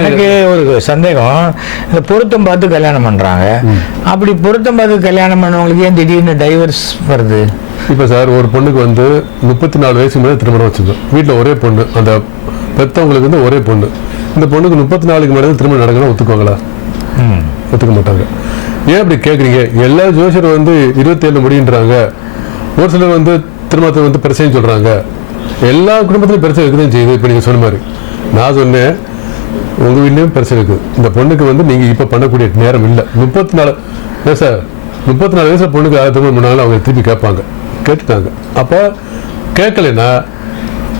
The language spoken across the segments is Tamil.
எனக்கு ஒரு சந்தேகம், இந்த பொருத்தம் பார்த்து கல்யாணம் பண்றாங்க, அப்படி பொருத்தம் பார்த்து கல்யாணம் பண்ணவங்களுக்கு ஏன் திடீர்னு டைவர்ஸ் வருது? இப்போ சார் ஒரு பொண்ணுக்கு வந்து 34 வயசுக்கு மேலே திருமணம் வச்சுக்கோம், வீட்டில் ஒரே பொண்ணு, அந்த பெற்றவங்களுக்கு வந்து ஒரே பொண்ணு. இந்த பொண்ணுக்கு 34க்கு மேலே திருமணம் நடக்கணும் ஒத்துக்குவாங்களா? ஒத்துக்க மாட்டாங்க. ஏன் அப்படி கேட்குறீங்க? எல்லா ஜோசியரும் வந்து 27 முடின்றாங்க. ஒரு சிலர் வந்து திருமணத்தை வந்து பிரச்சனைன்னு சொல்கிறாங்க. எல்லா குடும்பத்திலையும் பிரச்சனை இருக்குதுன்னு செய்யுது. இப்போ நீங்கள் சொன்ன மாதிரி நான் சொன்னேன், உங்கள் வீட்லேயும் பிரச்சனை இருக்குது. இந்த பொண்ணுக்கு வந்து நீங்கள் இப்போ பண்ணக்கூடிய நேரம் இல்லை. 34 சார், 34 வயசுல பொண்ணுக்கு திருமணம் பண்ணாலும் அவங்க திருப்பி கேட்டுட்டாங்க. அப்போ கேட்கலைன்னா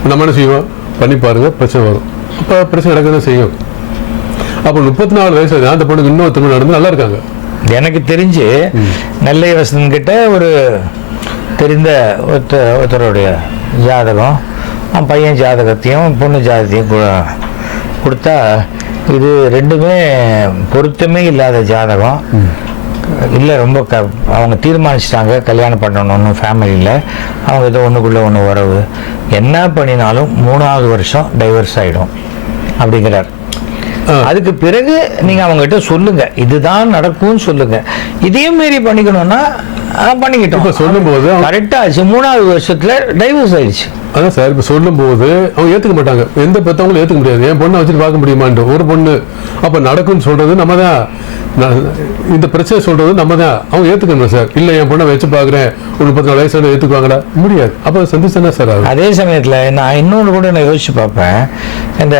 நம்ம என்ன செய்வோம்? பண்ணி பாருங்க, பிரச்சனை வரும். அப்போ பிரச்சனை நடக்கதான் செய்யும். அப்போ 34 வயசுல அந்த பொண்ணுக்கு இன்னும் திருமணம் நடந்து நல்லா இருக்காங்க. எனக்கு தெரிஞ்சு நெல்லை வசந்தன் கிட்ட ஒரு தெரிந்த ஒருத்தருடைய ஜாதகம், பையன் ஜாதகத்தையும் பொண்ணு ஜாதகத்தையும் கொடுத்தா, இது ரெண்டுமே பொருத்தமே இல்லாத ஜாதகம் இல்லை. ரொம்ப அவங்க தீர்மானிச்சிட்டாங்க கல்யாணம் பண்ணணும்னு ஃபேமிலியில். அவங்க ஏதோ ஒன்றுக்குள்ளே ஒன்று உறவு, என்ன பண்ணினாலும் 3ஆவது வருஷம் டைவர்ஸ் ஆகிடும் அப்படிங்கிறார். அதுக்கு பிறகு நீங்கள் அவங்ககிட்ட சொல்லுங்க, இதுதான் நடக்கும்னு சொல்லுங்க. இதையும் மீறி பண்ணிக்கணும்னா பண்ணிக்கிட்டோம். சொல்லும்போது கரெக்டாச்சு, 3ஆவது வருஷத்துல டைவர்ஸ் ஆயிடுச்சு. அதான் சார், இப்போ சொல்லும்போது அவங்க ஏற்றுக்க மாட்டாங்க. எந்த பெற்றவங்களும் ஏற்றுக்க முடியாது. என் பொண்ணை வச்சுட்டு பார்க்க முடியுமான்ட்டு ஒரு பொண்ணு. அப்போ நடக்கும்னு சொல்றது நம்ம தான், இந்த பிரச்சனை சொல்றது நம்ம தான். அவங்க ஏற்றுக்கணும் சார். இல்லை என் பொண்ணை வச்சு பார்க்குறேன், ஒரு 34 வயசுல ஏற்றுக்குவாங்களா? முடியாது. அப்போ சந்திச்சா சார் ஆகும். அதே சமயத்தில் நான் இன்னொன்று கூட நான் யோசிச்சு பார்ப்பேன். இந்த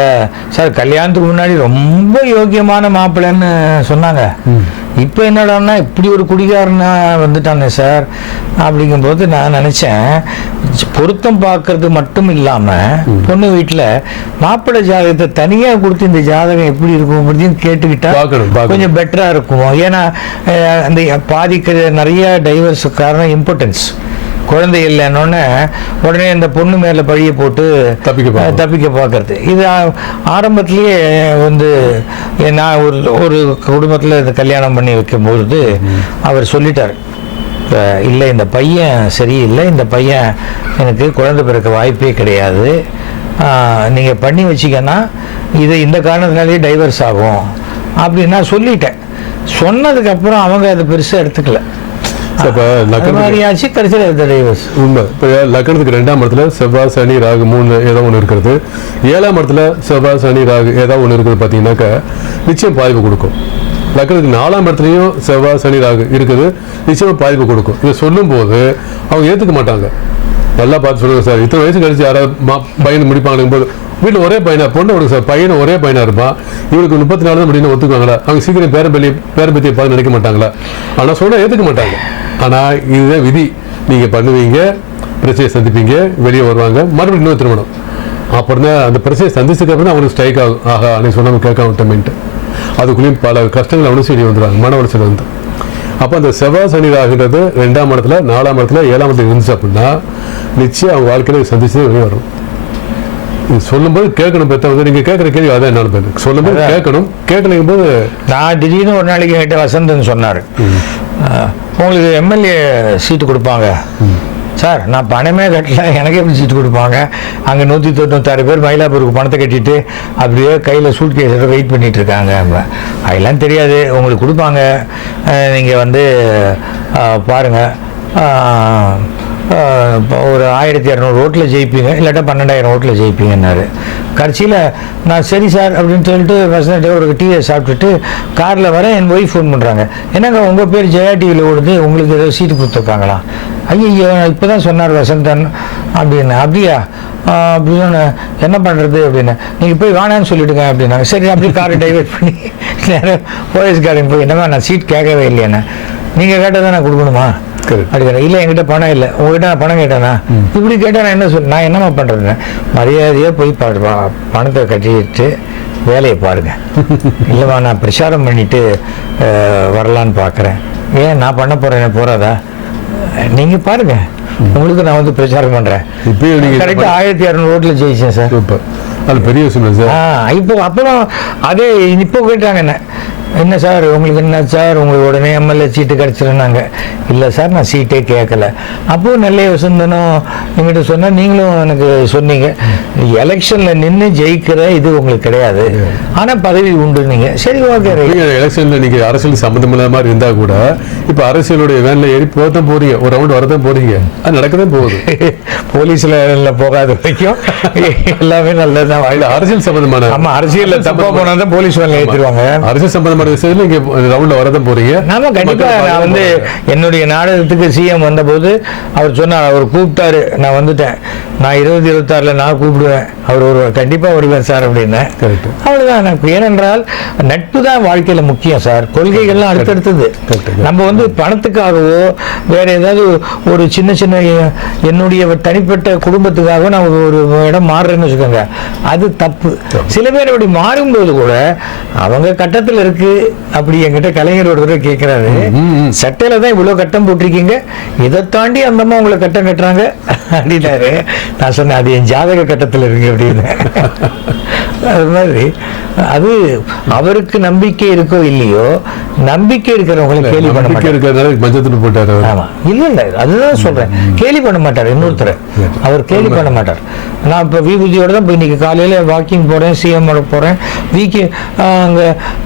சார் கல்யாணத்துக்கு முன்னாடி ரொம்ப யோக்கியமான மாப்பிள்ளைன்னு சொன்னாங்க, இப்போ என்னடான்னா இப்படி ஒரு குடிகாரனா வந்துட்டானே சார் அப்படிங்கும்போது நான் நினச்சேன், பொருத்தம் பார்க்கறது மட்டும் இல்லாமல் பொண்ணு வீட்டில் மாப்பிள்ளை ஜாதகத்தை தனியாக கொடுத்து இந்த ஜாதகம் எப்படி இருக்கும் அப்படின்னு கேட்டுக்கிட்டா கொஞ்சம் பெட்டராக இருக்கும். ஏன்னா அந்த பாதிக்கிற நிறைய டைவர்ஸ் காரணம் இம்பார்ட்டன்ஸ். குழந்தை இல்லைன்னொன்னே உடனே இந்த பொண்ணு மேலே பழியை போட்டு தப்பிக்க பார்க்கறது. இது ஆரம்பத்திலேயே வந்து நான் ஒரு குடும்பத்தில் இந்த கல்யாணம் பண்ணி வைக்கும்பொழுது அவர் சொல்லிட்டார், இல்லை இந்த பையன் சரியில்லை, இந்த பையன் எனக்கு குழந்தை பிறக்க வாய்ப்பே கிடையாது, நீங்கள் பண்ணி வச்சிங்கன்னா இது இந்த காரணத்தினாலேயே டைவர்ஸ் ஆகும் அப்படின்னு நான் சொல்லிட்டேன். சொன்னதுக்கப்புறம் அவங்க அதை பெருசாக எடுத்துக்கல. உண்மை. இப்போ லக்னத்துக்கு 2ஆம் இடத்துல செவ்வாய் சனி ராகு 3 ஏதோ ஒன்று இருக்கிறது. 7ஆம் இடத்துல செவ்வாய் சனி ராகு ஏதோ ஒன்று இருக்குது. பார்த்தீங்கன்னாக்கா நிச்சயம் பாதிப்பு கொடுக்கும். லக்னத்துக்கு 4ஆம் இடத்துலையும் செவ்வாய் சனி ராகு இருக்குது, நிச்சயமாக பாதிப்பு கொடுக்கும். இதை சொல்லும்போது அவங்க ஏற்றுக்க மாட்டாங்க. நல்லா பார்த்து சொல்லுங்க சார், இத்தனை வயசு கழிச்சு யாராவது பையனை முடிப்பாங்க போது வீட்டில் ஒரே பையனா பொண்ணு கொடுங்க சார், பையனை ஒரே பையனா இருப்பான், இவருக்கு 34 தான் முடியும் ஒத்துக்குவாங்களா? அவங்க சீக்கிரம் பேரம்பத்தியை பார்த்து நினைக்க மாட்டாங்களா? ஆனால் சொன்னால் ஏற்றுக்க மாட்டாங்க. ஆனால் இதுதான் விதி. நீங்கள் பண்ணுவீங்க, பிரச்சனையை சந்திப்பீங்க, வெளியே வருவாங்க, மறுபடியும் இன்னொரு திருமணம். அப்புறம் தான் அந்த பிரச்சனையை சந்திச்சதுக்கு அப்புறம் தான் அவனுக்கு ஸ்ட்ரைக் ஆகும், ஆஹா அன்னைக்கு சொன்ன கேட்க விட்டோம்ட்டு. அதுக்குள்ளேயும் பல கஷ்டங்கள் அவனும் சரி வந்துடுவாங்க, மன உளைச்சல் வந்து. அப்போ அந்த செவ்வாய் சனி ராகுன்றது 2ஆம் இடத்துல 4ஆம் இடத்துல 7ஆம் இடத்துல இருந்துச்சு அப்படின்னா நிச்சயம் அவங்க வாழ்க்கையில் சந்திச்சு வெளியே வரும். இது சொல்லும்போது கேட்கணும். பெற்றவங்க நீங்கள் கேட்குற கேள்வி அதான் என்ன சொல்லும்போது கேட்கணும். கேட்கலைங்கும் போது நான் திடீர்னு ஒரு நாளைக்கு என்கிட்ட வசந்தன் சொன்னார், உங்களுக்கு எம்எல்ஏ சீட்டு கொடுப்பாங்க சார். நான் பணமே கட்டல, எனக்கு எப்படி சீட்டு கொடுப்பாங்க? அங்கே 196 பேர் மயிலாப்பூருக்கு பணத்தை கட்டிட்டு அப்படியே கையில் சூட் கேஸோட வெயிட் பண்ணிட்டு இருக்காங்க. அதெல்லாம் தெரியாது, உங்களுக்கு கொடுப்பாங்க, நீங்கள் வந்து பாருங்கள், ஒரு 1200 ஓட்டில் ஜெயிப்பீங்க, இல்லாட்டா 12,000 ஓட்டில் ஜெயிப்பீங்கன்னாரு. கடைசியில் நான் சரி சார் அப்படின்னு சொல்லிட்டு வசந்தே ஒரு டீயை சாப்பிட்டுட்டு காரில் வரேன். என் ஒய்ஃப் ஃபோன் பண்ணுறாங்க, என்னங்க உங்கள் பேர் ஜெயா டிவியில் ஓடுது, உங்களுக்கு ஏதோ சீட்டு கொடுத்துருக்காங்களா? ஐயோ இப்போ தான் சொன்னார் வசந்தன் அப்படின்னு. அப்படியா அப்படின்னு என்ன பண்ணுறது அப்படின்னு, நீங்கள் போய் வேணான்னு சொல்லிவிடுங்க அப்படின்னாங்க. சரி அப்படியே காரை டைவர்ட் பண்ணி நேரம் போலீஸ்காரன் போய், என்னமா நான் சீட் கேட்கவே இல்லையாண்ணே, நீங்கள் கேட்டால் தான் நான் கொடுக்கணுமா அப்படிங்கிறேன். இல்லை என்கிட்ட பணம் இல்லை, உங்ககிட்ட நான் பணம் கேட்டேனா? இப்படி கேட்டால் நான் என்ன நான் என்னம்மா பண்ணுறேன்? மரியாதையாக போய் பணத்தை கட்டிட்டு வேலையை பாருங்க. இல்லைம்மா நான் பிரச்சாரம் பண்ணிட்டு வரலான்னு பார்க்குறேன். ஏன் நான் பண்ண போகிறேன் போகிறாதா? நீங்கள் பாருங்க, உங்களுக்கு நான் வந்து பிரச்சாரம் பண்ணுறேன். இப்போ கரெக்டாக 1200 ஓட்டில் ஜெயிச்சேன் சார். அது பெரிய விஷயம் சார். இப்போ அப்புறம் அதே இப்போ கேட்டாங்க என்ன, என்ன சார் உங்களுக்கு என்ன சார் உங்களுக்கு உடனே எம்எல்ஏ சீட்டு கிடச்சிருந்தாங்க. இல்லை சார் நான் சீட்டே கேட்கல. அப்போது நெல்லை வசந்தனும் எங்கிட்ட சொன்னால் நீங்களும் எனக்கு சொன்னீங்க எலெக்ஷனில் நின்று ஜெயிக்கிற இது உங்களுக்கு கிடையாது, ஆனால் பதவி உண்டு. நீங்கள் சரி ஓகே எலெக்ஷனில் நீங்கள் அரசியல் சம்மந்தம் இல்லாத மாதிரி இருந்தால் கூட இப்போ அரசியலுடைய வேனில் ஏறி போதான் போறீங்க, ஒரு ரவுண்ட் வரதான் போறீங்க, அது நடக்கதான் போகுது. போலீஸில் போகாத வரைக்கும் எல்லாமே நல்லதுதான். அரசியல் சம்பந்தமான அரசியல் தப்பா போனா தான் போலீஸ் வேலை ஏற்றிடுவாங்க. அரசியல் சம்பந்தமான விஷயத்துல இங்க ரவுண்ட்ல வரதான் போறீங்க. நாம கண்டிப்பா நான் வந்து என்னுடைய நாடகத்துக்கு சிஎம் வந்த போது அவர் சொன்னார், அவர் கூப்பிட்டாரு, நான் வந்துட்டேன், நான் 2026 நான் கூப்பிடுவேன், அவர் ஒரு கண்டிப்பா வருவேன் சார் அப்படின்னு. அவ்வளவுதான். ஏனென்றால் நட்பு தான் வாழ்க்கையில முக்கியம் சார். கொள்கைகள்லாம் அடுத்தடுத்தது. நம்ம வந்து பணத்துக்காகவோ வேற ஏதாவது ஒரு சின்ன சின்ன என்னுடைய தனிப்பட்ட குடும்பத்துக்காக நான் ஒரு இடம் மாறுறேன்னு வச்சுக்கோங்க, அது தப்பு. சில பேர் அப்படி மாறும்போது கூட அவங்க கட்டத்தில் இருக்கு. அப்படி என்கிட்ட கலைஞர் ஒரு தடவை கேட்கிறாரு, சட்டையில தான் இவ்வளவு கட்டம் போட்டிருக்கீங்க, இதை தாண்டி அந்தம்மா உங்களை கட்டம் கட்டுறாங்க அப்படின்னாரு. நான் சொன்னேன் அது என் ஜாதக கட்டத்தில் இருக்கு அப்படின்னு. அது மாதிரி அது அவருக்கு நம்பிக்கை இருக்கோ இல்லையோ, நம்பிக்கை இருக்கிறவங்களை கேலி பண்ண மாட்டார். மஞ்சள் போட்டாரு. ஆமா, இல்ல இல்ல அதுதான் சொல்றேன், கேலி பண்ண மாட்டார் இன்னொருத்தர். அவர் கேலி பண்ண மாட்டார். நான் இப்ப விபூதியோட தான் போய் இன்னைக்கு காலையில வாக்கிங் போறேன், சிஎம் போறேன், அங்க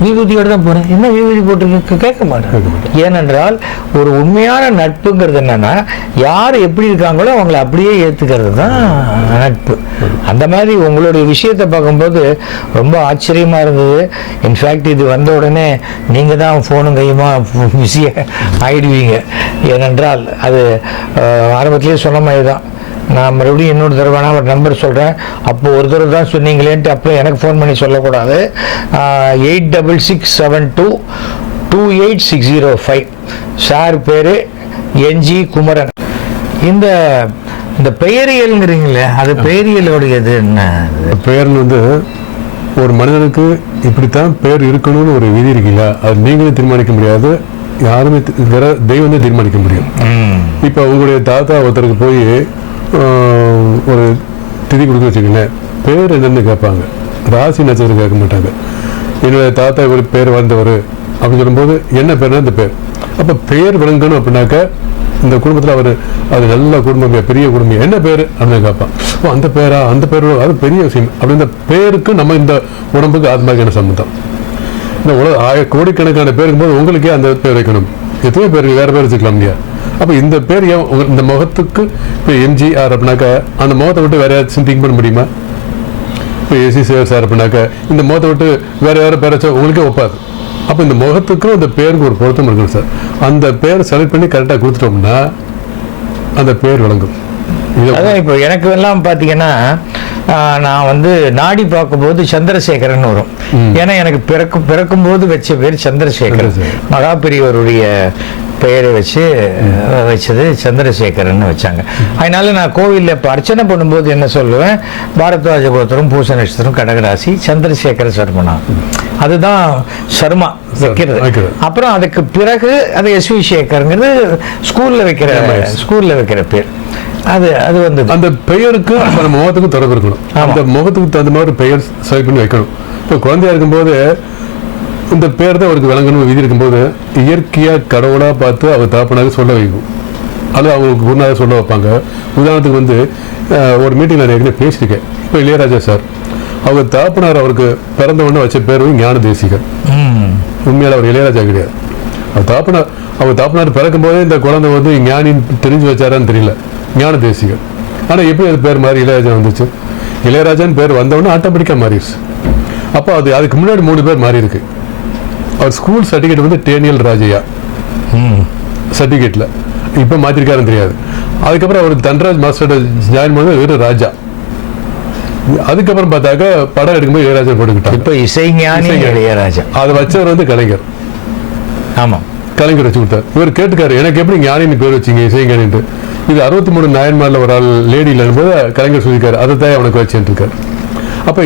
விபூதியோட தான் போறேன். என்ன விபூதி போட்டு கேட்க மாட்டேன். ஏனென்றால் ஒரு உண்மையான நட்புங்கிறது என்னன்னா யார் எப்படி இருக்காங்களோ அவங்களை அப்படியே ஏத்துக்கிறது தான் நட்பு. அந்த மாதிரி உங்களுடைய விஷயத்தை பார்க்கும்போது ரொம்ப ஆச்சரியமா இருந்தது. இன்ஃபேக்ட் இது வந்த உடனே நீங்க தான் போனும் கையுமா பிஸியா ஆயிடுவீங்க. ஏனென்றால் அது ஆரம்பத்திலேயே சொன்ன மாதிரி தான். நான் மறுபடியும் இன்னொரு தடவை ஒரு நம்பர் சொல்கிறேன், அப்போ ஒரு தடவை தான் சொன்னீங்களேன்ட்டு அப்போ எனக்கு ஃபோன் பண்ணி சொல்லக்கூடாது. 8667228605. சார் பேர் என்ஜி குமரன். இந்த பெயரியல்ங்கிறீங்களே, அது பெயரியலுடையது என்ன? பெயர்னு வந்து ஒரு மனிதனுக்கு இப்படித்தான் பெயர் இருக்கணும்னு ஒரு விதி இருக்குல்ல, அது நீங்களும் தீர்மானிக்க முடியாது, யாருமே வேற தெய்வம் தான் தீர்மானிக்க முடியும். இப்போ உங்களுடைய தாத்தா ஒருத்தருக்கு போய் ஒரு திதி கொடுக்க வச்சுக்கங்களேன், பேர் என்னன்னு கேட்பாங்க, ராசி நட்சத்திரம் கேட்க மாட்டாங்க. என்னுடைய தாத்தா ஒரு பேர் வந்தவர் அப்படின்னு சொல்லும்போது என்ன பேர்னா இந்த பேர். அப்போ பெயர் விளங்கணும் அப்படின்னாக்க இந்த குடும்பத்தில் அவர் அது நல்ல குடும்பம், பெரிய குடும்பம், என்ன பேர் அப்படின்னு கேட்பான். ஓ அந்த பேரா, அந்த பேரோட அது பெரிய விஷயம். அப்படி இந்த பேருக்கு நம்ம இந்த உடம்புக்கு ஆத்மாக்கான சம்பந்தம். இந்த கோடிக்கணக்கான பேருக்கும் போது உங்களுக்கே அந்த பேர் வைக்கணும். எத்தனையோ பேருக்கு வேற பேர் வச்சுக்கலாம் இல்லையா? அப்போ இந்த பேர் ஏன் இந்த முகத்துக்கு இப்போ எம்ஜிஆர் அப்படின்னாக்கா அந்த முகத்தை விட்டு வேற யாராச்சும் திங்க் பண்ண முடியுமா? இப்போ எஸ்சி சேவர் சார் அப்படின்னாக்கா இந்த முகத்தை விட்டு வேற யாரும் பேர் வச்சா உங்களுக்கே ஒப்பாது. அப்போ இந்த முகத்துக்கும் அந்த பேருக்கு ஒரு பொருத்தம் இருக்கணும் சார். அந்த பேர் செலக்ட் பண்ணி கரெக்டாக கொடுத்துட்டோம்னா அந்த பேர் விளங்கும். அதான் இப்போ எனக்கு எல்லாம் பார்த்தீங்கன்னா நான் வந்து நாடி பார்க்கும்போது சந்திரசேகரன் வரும். ஏன்னா எனக்கு பிறக்கும் போது வச்ச பேர் சந்திரசேகரன். மகா பெரியவருடைய பெயரை வச்சது சந்திரசேகரன் வச்சாங்க. அதனால நான் கோவிலில் இப்போ அர்ச்சனை பண்ணும்போது என்ன சொல்லுவேன், பாரத்வாஜ கோத்திரம், பூச நட்சத்திரம், கடகராசி, சந்திரசேகர சர்மனா, அதுதான் சர்மா வைக்கிறது. அப்புறம் அதுக்கு பிறகு அது எஸ்வி சேகருங்கிறது ஸ்கூல்ல வைக்கிற பேர். அது வந்து அந்த பெயருக்கு நம்ம முகத்துக்கு தொடர்பு இருக்கணும். அந்த முகத்துக்கு தகுந்த மாதிரி பெயர் செலக்ட் பண்ணி வைக்கணும். இப்போ குழந்தையா இருக்கும்போது இந்த பேர் தான் அவருக்கு விளங்கணும் விதி இருக்கும்போது இயற்கையாக கடவுளாக பார்த்து அவர் தாப்பனாக சொல்ல வைக்கும், அது அவங்களுக்கு குருநாத சொல்ல வைப்பாங்க. உதாரணத்துக்கு வந்து ஒரு மீட்டிங் நான் ஏற்கனவே பேசியிருக்கேன். இப்போ இளையராஜா சார் அவங்க தாப்பனார் அவருக்கு பிறந்த உடனே வச்ச பேர் வந்து ஞான தேசிகர். உண்மையால் அவர் இளையராஜா கிடையாது. அவர் தாப்பனார் பிறக்கும் போதே இந்த குழந்தை வந்து ஞானின்னு தெரிஞ்சு வச்சாரான்னு தெரியல, ஞான தேசிகர். ஆனால் எப்படி அது பேர் மாதிரி இளையராஜா வந்துச்சு? இளையராஜான்னு பேர் வந்தவொடனே ஆட்டோமேட்டிக்காக மாறிடுச்சு. அப்போ அதுக்கு முன்னாடி 3 பேர் மாறி இருக்கு. அவர் ஸ்கூல் சர்டிஃபிகேட் வந்து டேனியல் ராஜையா சர்டிஃபிகேட்ல இப்போ மாற்றிருக்காருன்னு தெரியாது. அதுக்கப்புறம் அவர் தன்ராஜ் மாஸ்டர் ஜாயின் பண்ணது வெறும் ராஜா. அதுக்கப்புறம் பார்த்தாக்க படம் எடுக்கும்போது இளையராஜா போட்டுக்கிட்டாங்க. இப்போ இசைஞானி இளையராஜா. அதை வச்சவர் வந்து கலைஞர். ஆமாம், கலைஞர் வச்சு கொடுத்தார். இவர் கேட்டுக்காரு, எனக்கு எப்படி ஞானின்னு பேர் வச்சிங்க இசைஞானின்ட்டு. இது 63 நாயன்மாரில் ஒரு ஆள் லேடி இல்லைன்னு கலைஞர் சொல்லியிருக்காரு, அதை தான் அவனுக்கு வச்சுட்டு இருக்காரு. அப்போ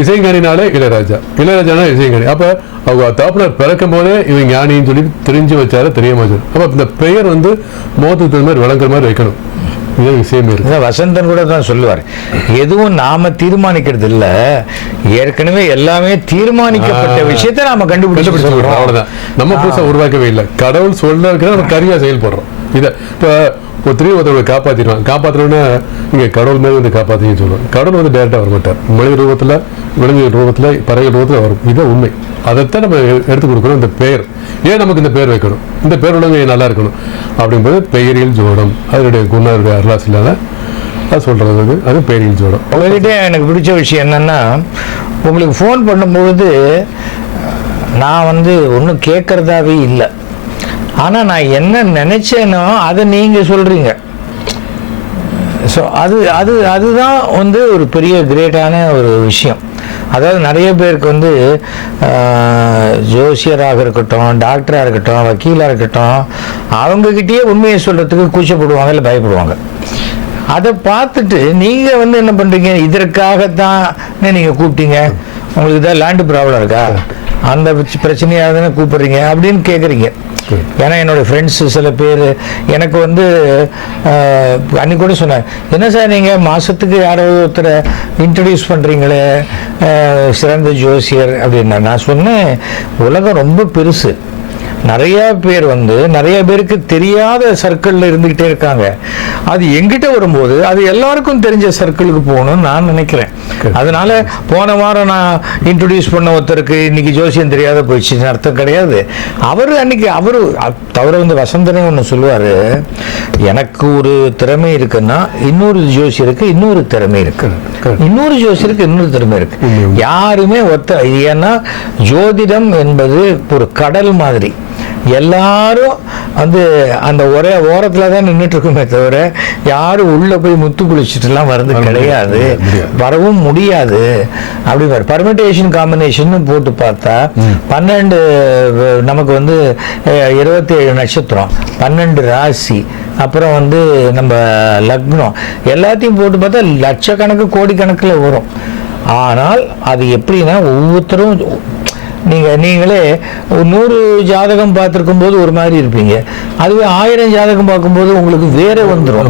இசைஞானினாலே இளையராஜானா இசைஞானி. அப்போ அவங்க தாப்பனார் பிறக்கும் போதே இவன் ஞானின்னு சொல்லி தெரிஞ்சு வச்சாரு, தெரியாம வச்சாரு. அப்போ இந்த பெயர் வந்து முகத்துக்கு தகுந்த மாதிரி விளங்குற மாதிரி வைக்கணும். இதே விஷயமே இருக்கு. வசந்தன் கூட தான் சொல்லுவார், எதுவும் நாம தீர்மானிக்கிறது இல்ல, ஏற்கனவே எல்லாமே தீர்மானிக்கப்பட்ட விஷயத்தை நாம கண்டுபிடிச்சு அவ்வளவுதான். நம்ம புதுசா உருவாக்கவே இல்லை. கடவுள் சொல்றதுக்கு நம்ம கருவியா செயல்படுறோம். இதை இப்போ ஒருத்தரை காப்பாற்றணும்னா இங்க கடவுள் மேலே வந்து காப்பாற்றின்னு சொல்லுவோம். கடவுள் வந்து டேரக்டா வர மாட்டார். மனித ரூபத்துல, விலங்கு ரூபத்துல, பறவை ரூபத்துல வரும். இதுதான் உண்மை. அதைத்தான் நம்ம எடுத்து கொடுக்கணும். இந்த பெயர் ஏன் நமக்கு இந்த பேர் வைக்கணும், இந்த பேர் உள்ளவங்க நல்லா இருக்கணும் அப்படிங்கும்போது பெயரியல் ஜோடம் அதனுடைய குணருடைய அருளாசிலான அது சொல்றது. அது பெயரியல் ஜோடம். உங்ககிட்ட எனக்கு பிடிச்ச விஷயம் என்னன்னா, உங்களுக்கு ஃபோன் பண்ணும்பொழுது நான் வந்து ஒன்றும் கேட்கறதாவே இல்லை, ஆனால் நான் என்ன நினைச்சேனோ அதை நீங்கள் சொல்கிறீங்க. ஸோ அதுதான் வந்து ஒரு பெரிய கிரேட்டான ஒரு விஷயம். அதாவது நிறைய பேருக்கு வந்து ஜோசியராக இருக்கட்டும், டாக்டராக இருக்கட்டும், வக்கீலாக இருக்கட்டும், அவங்கக்கிட்டேயே உண்மையை சொல்கிறதுக்கு கூச்சப்படுவாங்க, இல்லை பயப்படுவாங்க. அதை பார்த்துட்டு நீங்கள் வந்து என்ன பண்ணுறீங்க, இதற்காகத்தான் நீங்கள் கூப்பிட்டீங்க, உங்களுக்கு தான் லேண்டு ப்ராப்ளம் இருக்கா, அந்த பிரச்சனையாக தானே கூப்பிடுறீங்க அப்படின்னு கேட்குறீங்க. ஏன்னா என்னோட ஃப்ரெண்ட்ஸு சில பேர் எனக்கு வந்து அன்னைக்கு கூட சொன்னாங்க, என்ன சார் நீங்கள் மாதத்துக்கு யாராவது ஒருத்தரை இன்ட்ரடியூஸ் பண்ணுறீங்களே சிறந்த ஜோசியர் அப்படின்னா. நான் சொன்னேன், உலகம் ரொம்ப பெருசு, நிறைய பேர் வந்து நிறைய பேருக்கு தெரியாத சர்க்கிளில் இருந்துக்கிட்டே இருக்காங்க. அது எங்கிட்ட வரும்போது அது எல்லாருக்கும் தெரிஞ்ச சர்க்கிளுக்கு போகணும்னு நான் நினைக்கிறேன். அதனால போன வாரம் நான் இன்ட்ரடியூஸ் பண்ண ஒருத்தருக்கு இன்னைக்கு ஜோசியம் தெரியாத போயிடுச்சுன்னு அர்த்தம் கிடையாது. அவர் அன்னைக்கு அவரு தவிர வந்து வசந்தனே ஒன்று சொல்லுவார், எனக்கு ஒரு திறமை இருக்குன்னா இன்னொரு ஜோசியருக்கு இன்னொரு திறமை இருக்கு, இன்னொரு ஜோசியருக்கு இன்னொரு திறமை இருக்கு. யாருமே ஒத்த, ஏன்னா ஜோதிடம் என்பது ஒரு கடல் மாதிரி. எல்லாரும் வந்து அந்த ஒரே ஓரத்துல தான் நின்றுட்டு இருக்குமே தவிர யாரும் உள்ள போய் முத்து குளிச்சுட்டுலாம் வர்றது கிடையாது, வரவும் முடியாது. அப்படி பர்மிட்டேஷன் காம்பினேஷன் போட்டு பார்த்தா 12 நமக்கு வந்து 27 நட்சத்திரம், 12 ராசி, அப்புறம் வந்து நம்ம லக்னம் எல்லாத்தையும் போட்டு பார்த்தா லட்சக்கணக்கு கோடிக்கணக்கில் வரும். ஆனால் அது எப்படின்னா ஒவ்வொருத்தரும் நீங்களே 100 ஜாதகம் பார்த்துருக்கும் போது ஒரு மாதிரி இருப்பீங்க, அதுவே 1000 ஜாதகம் பார்க்கும்போது உங்களுக்கு வேற வந்துடும்.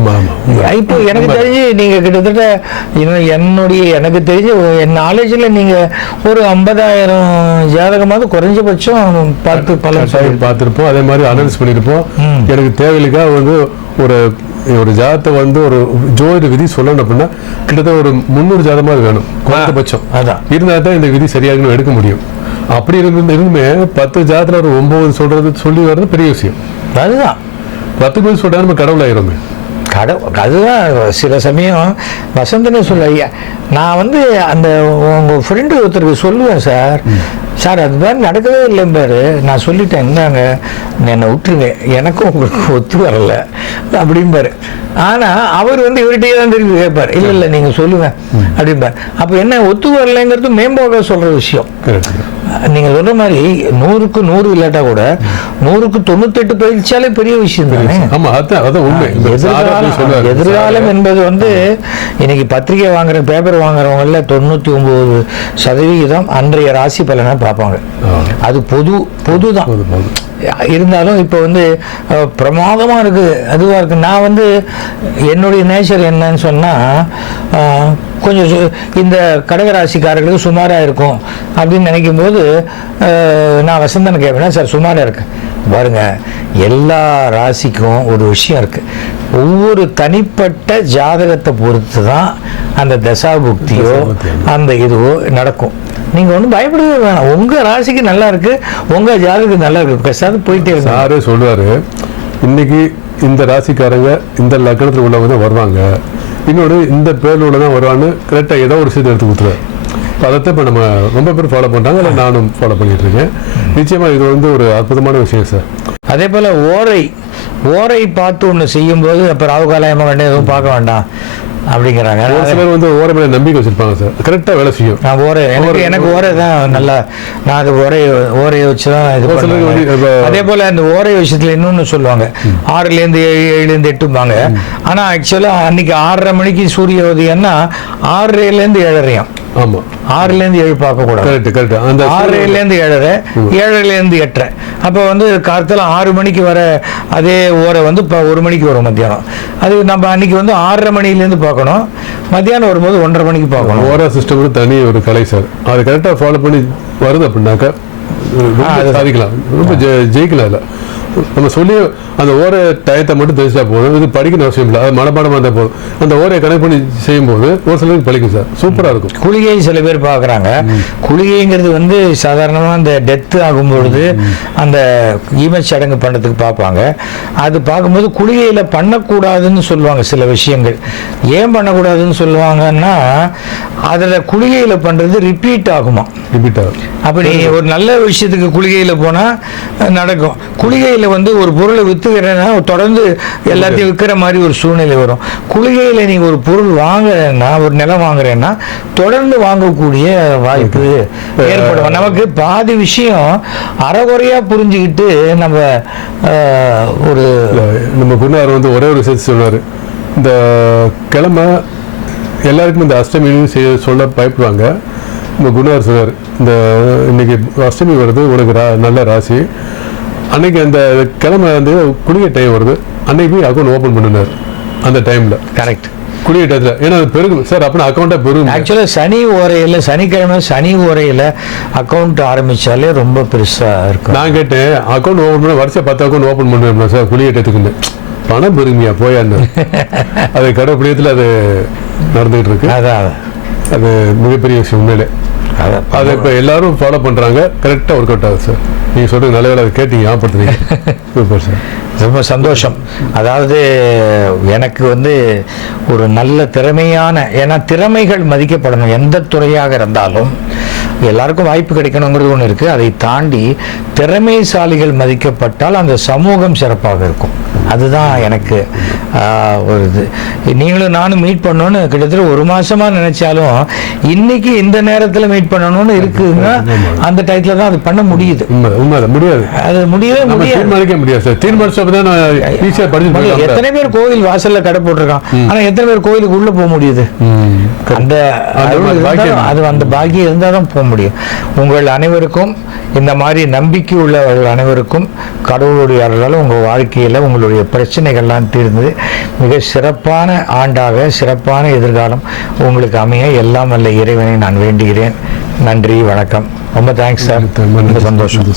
இப்போ எனக்கு தெரிஞ்சு நீங்க கிட்டத்தட்ட எனக்கு தெரிஞ்ச என் நாலேஜில் நீங்க ஒரு 50,000 ஜாதகமாவது குறைஞ்சபட்சம் பார்த்துருப்போம். அதே மாதிரி அனலைஸ் பண்ணியிருப்போம். எனக்கு தேவையில்லைக்காக வந்து ஒரு ஜாதத்தை வந்து ஒரு ஜோதிட விதி சொல்லணும் அப்படின்னா கிட்டத்தட்ட ஒரு 300 ஜாதகமாக வேணும் குறைந்தபட்சம். அதான் இருந்தால் தான் இந்த விதி சரியாக எடுக்க முடியும். அப்படி இருந்துமே 10 ஜாதத்துல ஒரு 9 சொல்லி வர்றது பெரிய விஷயம். அதுதான் 10 சொல்றா நம்ம கடவுள் ஆயிருமே. அதுதான் சில சமயம் வசந்தனே சொல்ல, நான் வந்து அந்த உங்கள் ஃப்ரெண்டு ஒருத்தருக்கு சொல்லுவேன், சார் அது மாதிரி நடக்கவே இல்லைம்பாரு. நான் சொல்லிட்டேன், என்னங்க என்னை விட்டுருங்க, எனக்கும் உங்களுக்கு ஒத்து வரல அப்படிம்பாரு. ஆனால் அவர் வந்து இவர்கிட்டயே தான் திருப்பி கேட்பார், இல்லை நீங்கள் சொல்லுங்க அப்படிம்பார். அப்போ என்ன ஒத்து வரலைங்கிறது மேம்போக்க சொல்கிற விஷயம். நீங்கள் சொல்ற மாதிரி 100க்கு 100 இல்லாட்டா கூட 100க்கு 98 பயிற்சியாலே பெரிய விஷயம் தானே. எதிர்காலம் என்பது வந்து இன்னைக்கு பத்திரிகை வாங்குற பேப்பர் வாங்குறவங்கள 99% அன்றைய ராசி பலனை பார்ப்பாங்க. அது பொதுதான். இருந்தாலும் இப்போ வந்து பிரமாதமாக இருக்குது, அதுவாக இருக்குது. நான் வந்து என்னுடைய நேச்சர் என்னன்னு சொன்னால், கொஞ்சம் இந்த கடகராசிக்காரர்களுக்கு சுமாராக இருக்கும் அப்படின்னு நினைக்கும் போது நான் வசந்தனை கேட்பேன், சார் சுமாராக இருக்கு பாருங்க. எல்லா ராசிக்கும் ஒரு விஷயம் இருக்கு, ஒவ்வொரு தனிப்பட்ட ஜாதகத்தை பொறுத்து தான் அந்த தசாபுக்தியோ அந்த இதுவோ நடக்கும். நீங்க ஒன்றும் பயப்படவே வேணாம், உங்க ராசிக்கு நல்லா இருக்கு, உங்க ஜாதகத்துக்கு நல்லா இருக்கு, பேசாத போயிட்டே இருக்கு. சாரே சொல்லுவாரு, இன்னைக்கு இந்த ராசிக்காரங்க இந்த லக்னத்தில் உள்ளவங்க தான் வருவாங்க, இன்னொரு இந்த பேர்ல உள்ளதான் வருவான்னு கரெக்டாக ஏதோ ஒரு விஷயத்தை எடுத்து கொடுத்துருவாரு. அதைத்தான் இப்போ நம்ம ரொம்ப பேர் ஃபாலோ பண்ணுறாங்க, இல்லை நானும் ஃபாலோ பண்ணிட்டு இருக்கேன். நிச்சயமா இது வந்து ஒரு அற்புதமான விஷயம் சார். அதே போல ஓரை பார்த்து ஒன்று செய்யும்போது அப்போ ராவுகாலயமாக வேண்டாம், எதுவும் பார்க்க வேண்டாம் அப்படிங்கிறாங்க. சிலர் வந்து ஓரை மேலே நம்பிக்கை வச்சிருப்பாங்க சார், கரெக்டாக வேலை செய்யும். நான் எனக்கு ஓரை தான் நல்லா, நான் அது ஓரையை வச்சு தான் இது பண்ணுவேன். அதே போல் அந்த ஓரை விஷயத்தில் இன்னொன்று சொல்லுவாங்க, 6லேருந்து 7, 7லேருந்து 8பாங்க. ஆனால் ஆக்சுவலாக அன்னைக்கு 6:30 மணிக்கு சூரிய உதயம்னா 6:30லேருந்து 7:30. ஆமா 6லேருந்து 7 பார்க்கக்கூடாது. கரெக்ட் அந்த 6லேருந்து 7:30, 7லேருந்து 8:30. அப்போ வந்து காலத்தில் 6 மணிக்கு வர அதே ஓரை வந்து இப்போ 1 மணிக்கு வரும் மத்தியானம். அது நம்ம அன்னைக்கு வந்து 6:30 மணிலேருந்து பார்க்கணும், மத்தியானம் வரும்போது 1:30 மணிக்கு பார்க்கணும். ஓரா சிஸ்டம் தனி ஒரு கலை சார். அது கரெக்டாக ஃபாலோ பண்ணி வருது அப்படின்னாக்கா சாதிக்கலாம், ரொம்ப ஜெயிக்கலாம். இல்லை நம்ம சொல்லி அந்த ஓரை டயத்தை மட்டும் தெரிஞ்சா போதும், இது படிக்கணும் அவசியம் இல்லை. அது மனப்பாடமாக இருந்தால் போதும். அந்த ஓரையை கனெக்ட் பண்ணி செய்யும்போது ஒரு சிலருக்கு பழிக்கும் சார், சூப்பராக இருக்கும். குளிகை சில பேர் பார்க்குறாங்க. குளிகைங்கிறது வந்து சாதாரணமாக அந்த டெத்து ஆகும்பொழுது அந்த ஈமச் சடங்கு பண்ணுறதுக்கு பார்ப்பாங்க. அது பார்க்கும்போது குளிகையில் பண்ணக்கூடாதுன்னு சொல்லுவாங்க சில விஷயங்கள். ஏன் பண்ணக்கூடாதுன்னு சொல்லுவாங்கன்னா, அதில் குளிகையில் பண்ணுறது ரிப்பீட் ஆகுமா. ரிப்பீட் ஆகும். அப்படி ஒரு நல்ல விஷயத்துக்கு குளிகையில் போனால் நடக்கும். குளிகையில் வந்து ஒரு பொருளை விற்றுக்கிறேன்னா தொடர்ந்து எல்லாத்தையும் விற்கிற மாதிரி ஒரு சூழ்நிலை வரும். குளிகையில் நீங்கள் ஒரு பொருள் வாங்குறேன்னா, ஒரு நிலம் வாங்குறேன்னா தொடர்ந்து வாங்கக்கூடிய வாய்ப்பு ஏற்படும். நமக்கு பாதி விஷயம் அறகுறையாக புரிஞ்சுக்கிட்டு நம்ம நம்ம குருநாதர் வந்து ஒரே ஒரு விஷயத்தை சொன்னார். இந்த கிழமை எல்லாருக்கும் இந்த அஷ்டமி சொல்ல பயப்படுவாங்க. இந்த குருநாதர் சொன்னார், இந்த இன்னைக்கு அஷ்டமி வருது, உனக்கு நல்ல ராசி, அன்னைக்கு அந்த கிழமை வந்து குளிகை டைம் வருது, அன்னைக்கு போய் அக்கௌண்ட் ஓப்பன் பண்ணினார் அந்த டைமில். கரெக்ட், குளிகை டயத்தில். ஏன்னா அது பெருகும் சார், அப்படின்னா அக்கௌண்ட்டாக பெருகும். ஆக்சுவலாக சனி ஓரையில், சனிக்கிழமை சனி ஓரையில் அக்கௌண்ட் ஆரம்பித்தாலே ரொம்ப பெருசாக இருக்கும். நான் கேட்டேன், அக்கௌண்ட் ஓப்பன் பண்ண வருஷம் 10 அக்கௌண்ட் ஓப்பன் பண்ணுவேன் சார் குளிகை டயத்துக்குன்னு. பணம் பெருமையா போயான்னு அது கடைப்பிடியத்தில் அது நடந்துகிட்டு இருக்கு. அதான் அது மிகப்பெரிய விஷயம் உண்மையிலே. அதை இப்போ எல்லாரும் ஃபாலோ பண்ணுறாங்க, கரெக்டாக ஒர்க் அவுட் ஆகுது சார். நீங்கள் சொல்கிறது நல்ல வேலை, அதை கேட்டீங்க, ஞாபகப்படுத்துறீங்க. சூப்பர் சார், ரொம்ப சந்தோஷம். அதாவது எனக்கு வந்து ஒரு நல்ல திறமையான, ஏன்னா திறமைகள் மதிக்கப்படணும். எந்த துறையாக இருந்தாலும் எல்லாருக்கும் வாய்ப்பு கிடைக்கணுங்கிறது ஒன்று இருக்குது. அதை தாண்டி திறமைசாலிகள் மதிக்கப்பட்டால் அந்த சமூகம் சிறப்பாக இருக்கும். அதுதான் எனக்கு ஒரு இது. நீங்களும் நானும் மீட் பண்ணணும்னு கிட்டத்தட்ட 1 மாசமா நினைச்சாலும் இன்னைக்கு இந்த நேரத்தில் மீட் பண்ணணும்னு இருக்குன்னா அந்த டயத்தில் தான் அது பண்ண முடியுது. முடியாது, அது முடியவே முடியாது சார். எத்தனை பேர் கோவில் வாசல்ல கடை போட்டிருக்கான், ஆனா எத்தனை பேர் கோயிலுக்கு உள்ள போக முடியுது? அந்த அந்த பாக்கியம் இருந்தால் தான் போக முடியும். உங்கள் அனைவருக்கும், இந்த மாதிரி நம்பிக்கை உள்ளவர்கள் அனைவருக்கும் கடவுளுடைய அருளால் உங்கள் வாழ்க்கையில் உங்களுடைய பிரச்சனைகள்லாம் தீர்ந்து மிக சிறப்பான ஆண்டாக, சிறப்பான எதிர்காலம் உங்களுக்கு அமைய எல்லாம் வல்ல இறைவனை நான் வேண்டுகிறேன். நன்றி, வணக்கம். ரொம்ப தேங்க்ஸ் சார், ரொம்ப சந்தோஷம்.